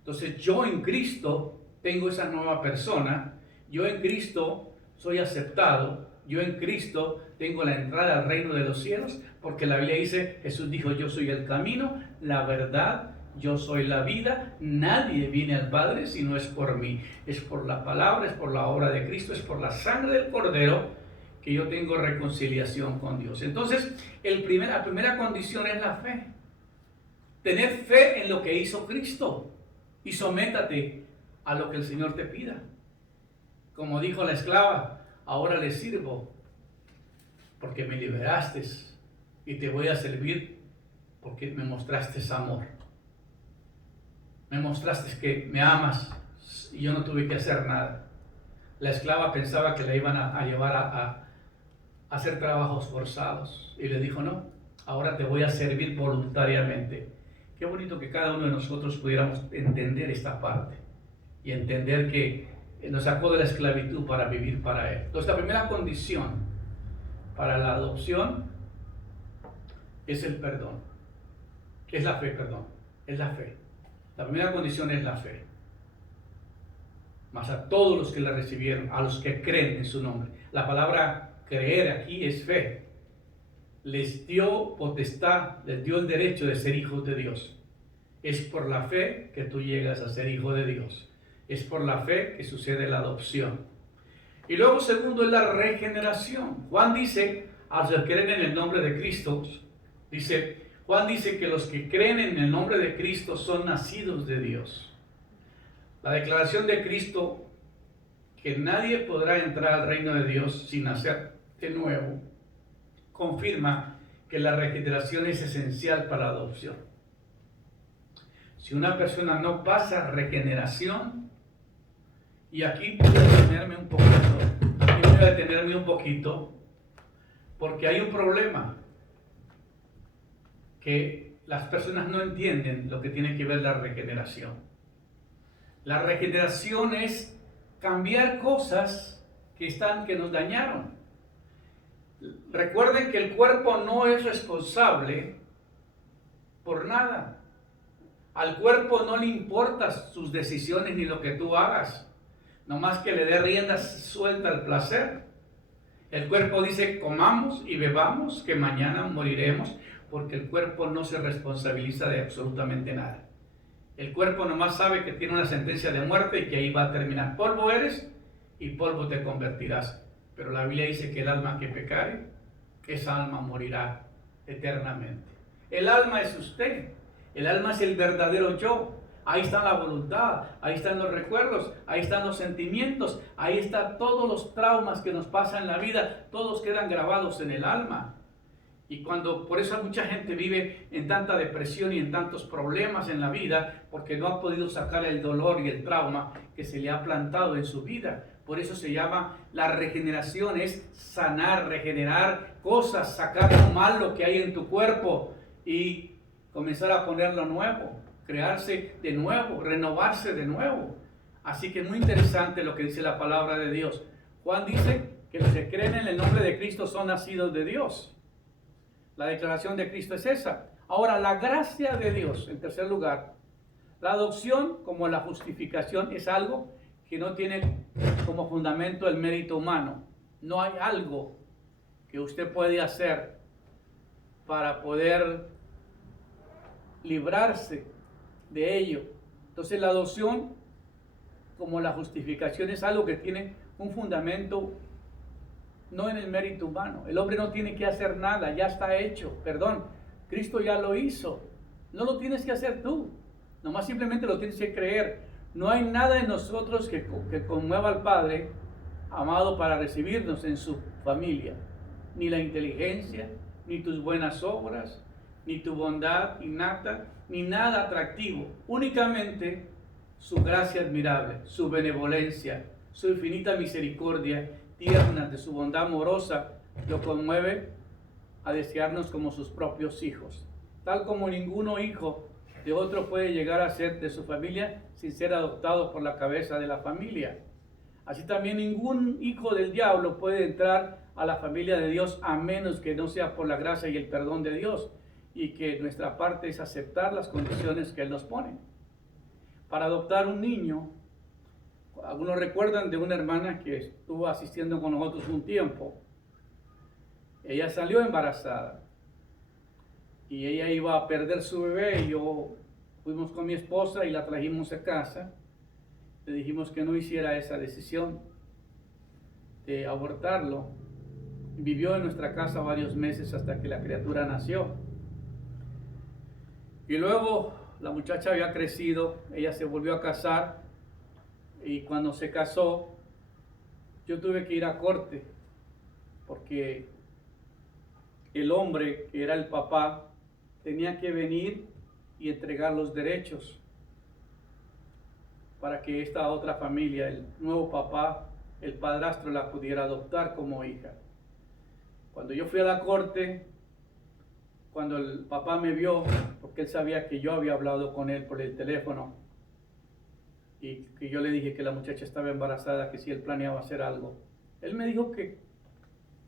Entonces yo en Cristo tengo esa nueva persona, yo en Cristo soy aceptado, yo en Cristo tengo la entrada al reino de los cielos, porque la Biblia dice, Jesús dijo: yo soy el camino, la verdad, yo soy la vida, nadie viene al Padre si no es por mí. Es por la palabra, es por la obra de Cristo, es por la sangre del Cordero que yo tengo reconciliación con Dios. Entonces, la primera condición es la fe. Tener fe en lo que hizo Cristo y sométate a lo que el Señor te pida. Como dijo la esclava: ahora le sirvo porque me liberaste y te voy a servir porque me mostraste amor. Me mostraste que me amas y yo no tuve que hacer nada. La esclava pensaba que la iban a llevar a hacer trabajos forzados y le dijo: no, ahora te voy a servir voluntariamente. Qué bonito que cada uno de nosotros pudiéramos entender esta parte y entender que nos sacó de la esclavitud para vivir para Él. Entonces, la primera condición para la adopción es el perdón. Es la fe, perdón. Es la fe. La primera condición es la fe. Mas a todos los que la recibieron, a los que creen en su nombre. La palabra creer aquí es fe. Les dio potestad, les dio el derecho de ser hijos de Dios. Es por la fe que tú llegas a ser hijo de Dios. Es por la fe que sucede la adopción. Y luego, segundo, es la regeneración. Juan dice, a los que creen en el nombre de Cristo, Juan dice que los que creen en el nombre de Cristo son nacidos de Dios. La declaración de Cristo, que nadie podrá entrar al reino de Dios sin nacer de nuevo, confirma que la regeneración es esencial para la adopción. Si una persona no pasa regeneración, y aquí voy a detenerme un poquito, porque hay un problema, que las personas no entienden lo que tiene que ver la regeneración. La regeneración es cambiar cosas que nos dañaron. Recuerden que el cuerpo no es responsable por nada. Al cuerpo no le importan sus decisiones ni lo que tú hagas, nomás que le dé rienda suelta al placer. El cuerpo dice: comamos y bebamos, que mañana moriremos, porque el cuerpo no se responsabiliza de absolutamente nada. El cuerpo nomás sabe que tiene una sentencia de muerte y que ahí va a terminar. Polvo eres y polvo te convertirás. Pero la Biblia dice que el alma que pecare, esa alma morirá eternamente. El alma es usted. El alma es el verdadero yo. Ahí está la voluntad, ahí están los recuerdos, ahí están los sentimientos, ahí están todos los traumas que nos pasan en la vida, todos quedan grabados en el alma. Y por eso mucha gente vive en tanta depresión y en tantos problemas en la vida, porque no ha podido sacar el dolor y el trauma que se le ha plantado en su vida. Por eso se llama la regeneración, es sanar, regenerar cosas, sacar lo malo que hay en tu cuerpo y comenzar a poner lo nuevo. crearse de nuevo, renovarse de nuevo. Así que es muy interesante lo que dice la palabra de Dios. Juan dice que los que creen en el nombre de Cristo son nacidos de Dios. La declaración de Cristo es esa. Ahora, la gracia de Dios, en tercer lugar, la adopción como la justificación es algo que no tiene como fundamento el mérito humano. No hay algo que usted puede hacer para poder librarse de ello. Entonces la adopción como la justificación es algo que tiene un fundamento no en el mérito humano. El hombre no tiene que hacer nada, ya está hecho. Perdón, Cristo ya lo hizo. No lo tienes que hacer tú. Nomás simplemente lo tienes que creer. No hay nada en nosotros que conmueva al Padre amado para recibirnos en su familia. Ni la inteligencia, ni tus buenas obras, ni tu bondad innata, ni nada atractivo. Únicamente su gracia admirable, su benevolencia, su infinita misericordia tierna, de su bondad amorosa, lo conmueve a desearnos como sus propios hijos. Tal como ninguno hijo de otro puede llegar a ser de su familia sin ser adoptado por la cabeza de la familia. Así también ningún hijo del diablo puede entrar a la familia de Dios a menos que no sea por la gracia y el perdón de Dios, y que nuestra parte es aceptar las condiciones que Él nos pone. Para adoptar un niño, algunos recuerdan de una hermana que estuvo asistiendo con nosotros un tiempo. Ella salió embarazada y ella iba a perder su bebé, y yo fuimos con mi esposa y la trajimos a casa. Le dijimos que no hiciera esa decisión de abortarlo. Vivió en nuestra casa varios meses hasta que la criatura nació. Y luego la muchacha había crecido, ella se volvió a casar, y cuando se casó yo tuve que ir a corte porque el hombre, que era el papá, tenía que venir y entregar los derechos para que esta otra familia, el nuevo papá, el padrastro, la pudiera adoptar como hija. Cuando yo fui a la corte, cuando el papá me vio, porque él sabía que yo había hablado con él por el teléfono y que yo le dije que la muchacha estaba embarazada, que si él planeaba hacer algo, él me dijo que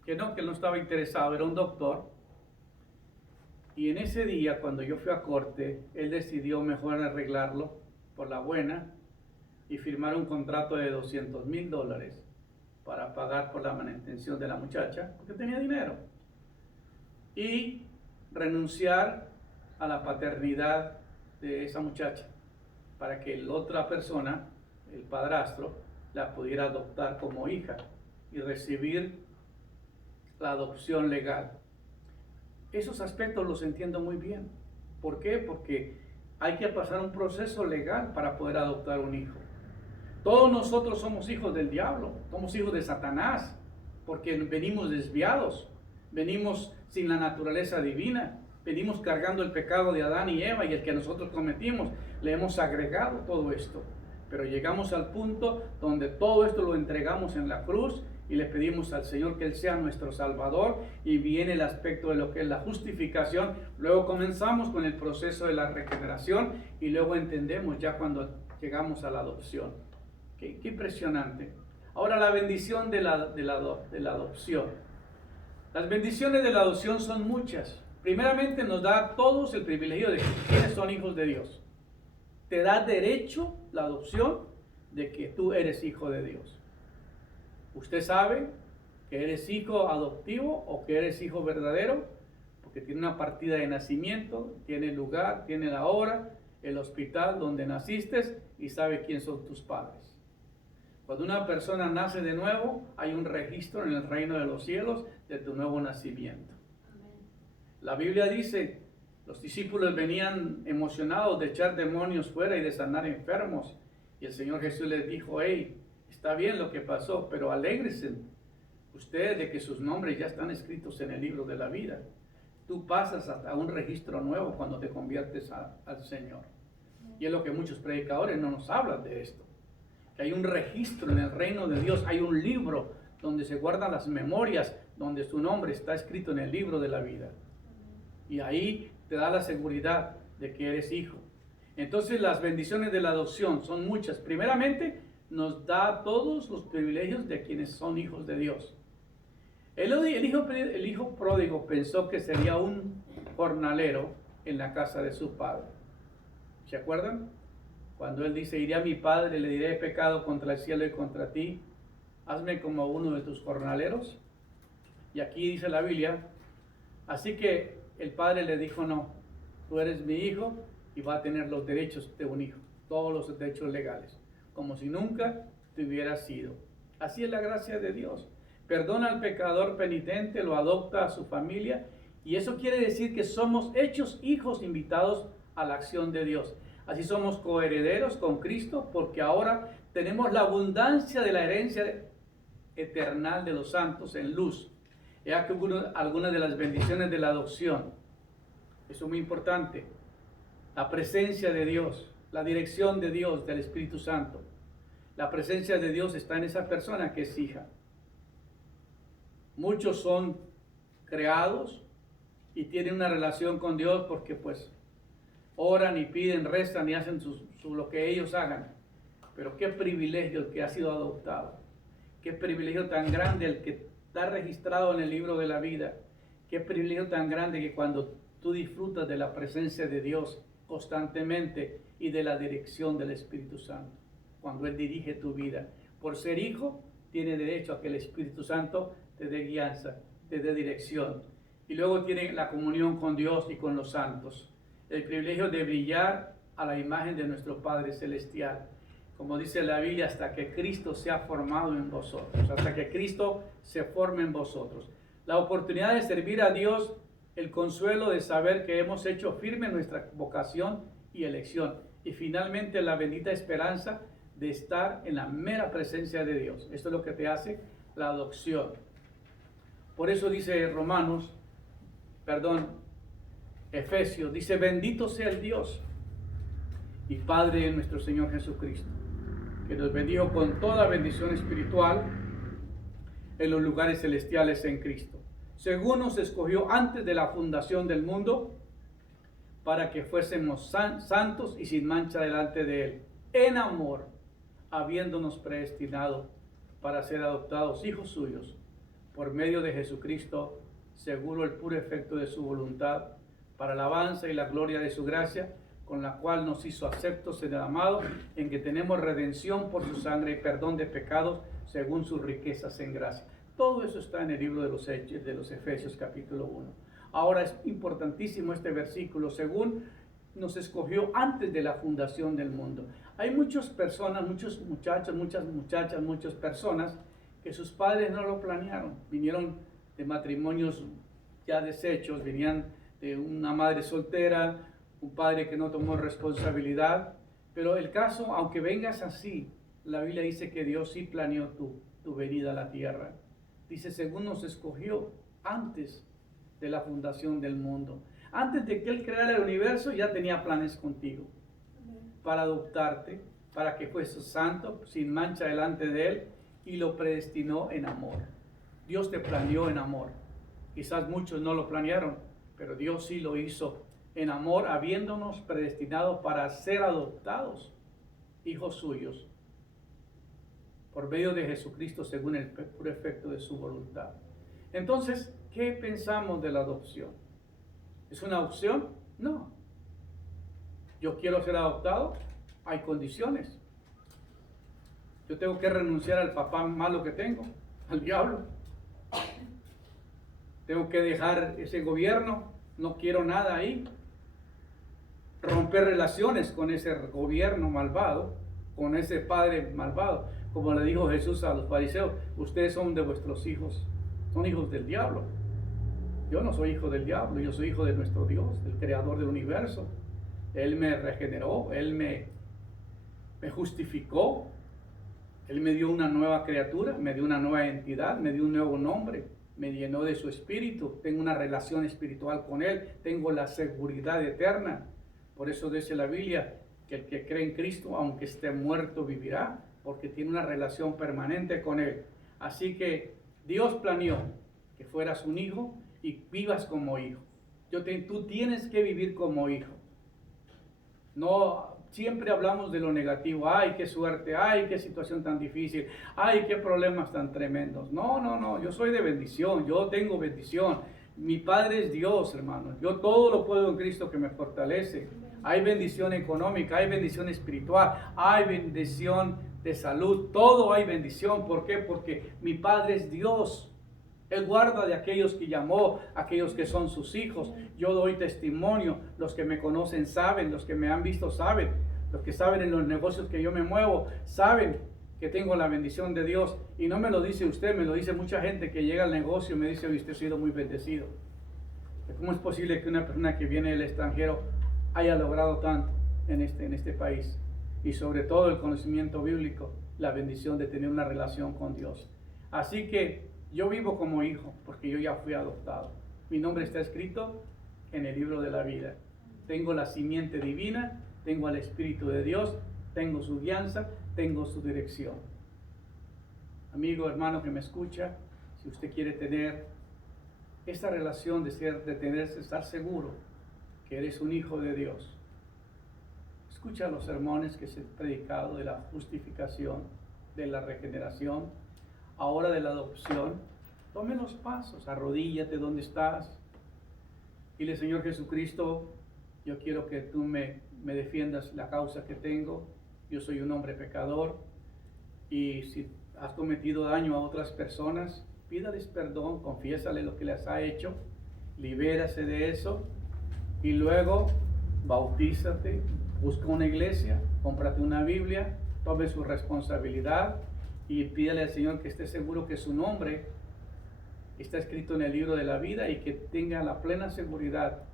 él no estaba interesado, era un doctor. Y en ese día, cuando yo fui a corte, él decidió mejor arreglarlo por la buena y firmar un contrato de $200,000 para pagar por la manutención de la muchacha, porque tenía dinero, y renunciar a la paternidad de esa muchacha para que la otra persona, el padrastro, la pudiera adoptar como hija y recibir la adopción legal. Esos aspectos los entiendo muy bien. ¿Por qué? Porque hay que pasar un proceso legal para poder adoptar un hijo. Todos nosotros somos hijos del diablo, somos hijos de Satanás, porque venimos desviados, venimos sin la naturaleza divina, venimos cargando el pecado de Adán y Eva, y el que nosotros cometimos, le hemos agregado todo esto. Pero llegamos al punto donde todo esto lo entregamos en la cruz y le pedimos al Señor que Él sea nuestro Salvador, y viene el aspecto de lo que es la justificación. Luego comenzamos con el proceso de la regeneración y luego entendemos ya cuando llegamos a la adopción. Qué impresionante. Ahora, la bendición de la adopción. Las bendiciones de la adopción son muchas. Primeramente, nos da a todos el privilegio de que quienes son hijos de Dios. Te da derecho la adopción de que tú eres hijo de Dios. Usted sabe que eres hijo adoptivo o que eres hijo verdadero, porque tiene una partida de nacimiento, tiene el lugar, tiene la hora, el hospital donde naciste, y sabe quién son tus padres. Cuando una persona nace de nuevo, hay un registro en el reino de los cielos de tu nuevo nacimiento. La Biblia dice, los discípulos venían emocionados de echar demonios fuera y de sanar enfermos, y el Señor Jesús les dijo: hey, está bien lo que pasó, pero alégrense ustedes de que sus nombres ya están escritos en el libro de la vida. Tú pasas a un registro nuevo cuando te conviertes al Señor. Y es lo que muchos predicadores no nos hablan de esto. Que hay un registro en el reino de Dios, hay un libro donde se guardan las memorias, donde su nombre está escrito en el libro de la vida. Y ahí te da la seguridad de que eres hijo. Entonces las bendiciones de la adopción son muchas. Primeramente, nos da todos los privilegios de quienes son hijos de Dios. El hijo pródigo pensó que sería un jornalero en la casa de su padre. ¿Se acuerdan? Cuando él dice, iré a mi padre, le diré, he pecado contra el cielo y contra ti, hazme como uno de tus jornaleros. Y aquí dice la Biblia, así que el padre le dijo, no, tú eres mi hijo y va a tener los derechos de un hijo, todos los derechos legales, como si nunca te hubiera sido. Así es la gracia de Dios. Perdona al pecador penitente, lo adopta a su familia, y eso quiere decir que somos hechos hijos invitados a la acción de Dios. Así somos coherederos con Cristo, porque ahora tenemos la abundancia de la herencia eterna de los santos en luz. He aquí algunas de las bendiciones de la adopción. Eso es muy importante. La presencia de Dios, la dirección de Dios, del Espíritu Santo. La presencia de Dios está en esa persona que es hija. Muchos son creados y tienen una relación con Dios porque pues oran y piden, rezan y hacen lo que ellos hagan. Pero qué privilegio el que ha sido adoptado. Qué privilegio tan grande el que está registrado en el libro de la vida. Qué privilegio tan grande que cuando tú disfrutas de la presencia de Dios constantemente y de la dirección del Espíritu Santo. Cuando Él dirige tu vida. Por ser hijo, tiene derecho a que el Espíritu Santo te dé guianza, te dé dirección. Y luego tiene la comunión con Dios y con los santos. El privilegio de brillar a la imagen de nuestro Padre Celestial. Como dice la Biblia, hasta que Cristo sea formado en vosotros. Hasta que Cristo se forme en vosotros. La oportunidad de servir a Dios, el consuelo de saber que hemos hecho firme nuestra vocación y elección. Y finalmente la bendita esperanza de estar en la mera presencia de Dios. Esto es lo que te hace la adopción. Por eso dice Efesios, dice, bendito sea el Dios y Padre de nuestro Señor Jesucristo, que nos bendijo con toda bendición espiritual en los lugares celestiales en Cristo, según nos escogió antes de la fundación del mundo, para que fuésemos santos y sin mancha delante de Él, en amor, habiéndonos predestinado para ser adoptados hijos suyos, por medio de Jesucristo, seguro el puro efecto de su voluntad, para la alabanza y la gloria de su gracia, con la cual nos hizo aceptos en el amado, en que tenemos redención por su sangre y perdón de pecados, según sus riquezas en gracia. Todo eso está en el libro de los Hechos, de los Efesios, capítulo 1. Ahora es importantísimo este versículo, según nos escogió antes de la fundación del mundo. Hay muchas personas, muchos muchachos, muchas muchachas, muchas personas que sus padres no lo planearon. Vinieron de matrimonios ya deshechos, venían de una madre soltera, un padre que no tomó responsabilidad. Pero el caso, aunque vengas así, la Biblia dice que Dios sí planeó tu venida a la tierra. Dice, según nos escogió antes de la fundación del mundo. Antes de que Él creara el universo, ya tenía planes contigo. Para adoptarte, para que fueses santo, sin mancha delante de Él, y lo predestinó en amor. Dios te planeó en amor. Quizás muchos no lo planearon, pero Dios sí lo hizo en amor, habiéndonos predestinado para ser adoptados, hijos suyos, por medio de Jesucristo, según el puro efecto de su voluntad. Entonces, ¿qué pensamos de la adopción? ¿Es una opción? No. Yo quiero ser adoptado, hay condiciones. Yo tengo que renunciar al papá malo que tengo, al diablo. Tengo que dejar ese gobierno, no quiero nada ahí. Romper relaciones con ese gobierno malvado, con ese padre malvado. Como le dijo Jesús a los fariseos, ustedes son de vuestros hijos, son hijos del diablo. Yo no soy hijo del diablo, yo soy hijo de nuestro Dios, del creador del universo. Él me regeneró, Él me justificó, Él me dio una nueva criatura, me dio una nueva entidad, me dio un nuevo nombre, me llenó de su espíritu, tengo una relación espiritual con Él, tengo la seguridad eterna. Por eso dice la Biblia que el que cree en Cristo, aunque esté muerto, vivirá, porque tiene una relación permanente con Él. Así que Dios planeó que fueras un hijo y vivas como hijo. Tú tienes que vivir como hijo. No siempre hablamos de lo negativo. Ay, qué suerte, ay, qué situación tan difícil, ay, qué problemas tan tremendos. No, no, no, yo soy de bendición, yo tengo bendición. Mi Padre es Dios, hermano. Yo todo lo puedo en Cristo que me fortalece. Hay bendición económica, hay bendición espiritual, hay bendición de salud, todo hay bendición. ¿Por qué? Porque mi Padre es Dios. Él guarda de aquellos que llamó, aquellos que son sus hijos. Yo doy testimonio, los que me conocen saben, los que me han visto saben, los que saben en los negocios que yo me muevo, saben que tengo la bendición de Dios. Y no me lo dice usted, me lo dice mucha gente que llega al negocio y me dice, usted ha sido muy bendecido. ¿Cómo es posible que una persona que viene del extranjero haya logrado tanto en este país? Y sobre todo el conocimiento bíblico, la bendición de tener una relación con Dios. Así que yo vivo como hijo, porque yo ya fui adoptado. Mi nombre está escrito en el libro de la vida. Tengo la simiente divina, tengo al Espíritu de Dios, tengo su guianza, tengo su dirección. Amigo, hermano que me escucha, si usted quiere tener esta relación de estar seguro que eres un hijo de Dios, escucha los sermones que se han predicado de la justificación, de la regeneración, ahora de la adopción. Tome los pasos, arrodíllate donde estás. Dile, Señor Jesucristo, yo quiero que tú me defiendas la causa que tengo. Yo soy un hombre pecador y si has cometido daño a otras personas, pídales perdón, confiésale lo que les ha hecho, libérase de eso y luego bautízate, busca una iglesia, cómprate una Biblia, tome su responsabilidad y pídale al Señor que esté seguro que su nombre está escrito en el libro de la vida y que tenga la plena seguridad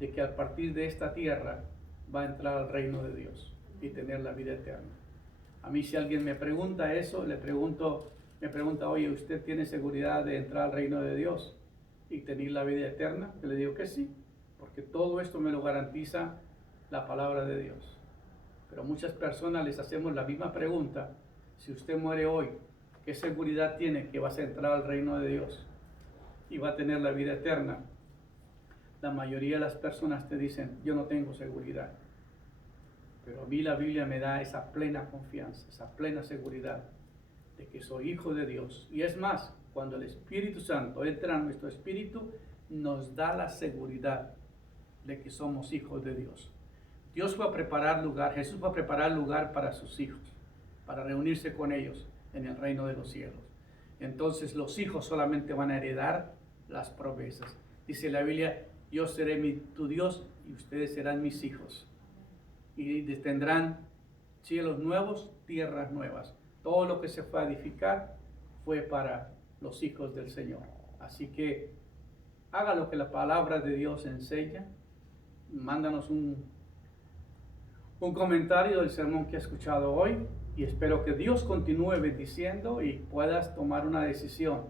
de que a partir de esta tierra va a entrar al reino de Dios y tener la vida eterna. A mí si alguien me pregunta eso, me pregunta, oye, ¿usted tiene seguridad de entrar al reino de Dios y tener la vida eterna? Yo le digo que sí, porque todo esto me lo garantiza la palabra de Dios. Pero muchas personas les hacemos la misma pregunta: si usted muere hoy, ¿qué seguridad tiene que vas a entrar al reino de Dios y va a tener la vida eterna? La mayoría de las personas te dicen, yo no tengo seguridad. Pero a mí la Biblia me da esa plena confianza, esa plena seguridad de que soy hijo de Dios. Y es más, cuando el Espíritu Santo entra en nuestro espíritu, nos da la seguridad de que somos hijos de Dios. Dios fue a preparar lugar, Jesús fue a preparar lugar para sus hijos, para reunirse con ellos en el reino de los cielos. Entonces los hijos solamente van a heredar las promesas. Dice la Biblia, yo seré tu Dios y ustedes serán mis hijos. Y tendrán cielos nuevos, tierras nuevas. Todo lo que se fue a edificar fue para los hijos del Señor. Así que haga lo que la palabra de Dios enseña. Mándanos un comentario del sermón que has escuchado hoy y espero que Dios continúe bendiciendo y puedas tomar una decisión.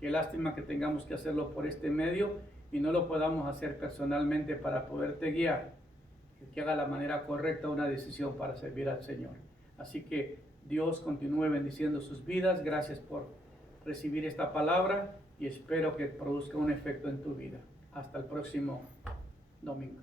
Qué lástima que tengamos que hacerlo por este medio y no lo podamos hacer personalmente para poderte guiar. Que haga la manera correcta una decisión para servir al Señor. Así que Dios continúe bendiciendo sus vidas. Gracias por recibir esta palabra y espero que produzca un efecto en tu vida. Hasta el próximo domingo.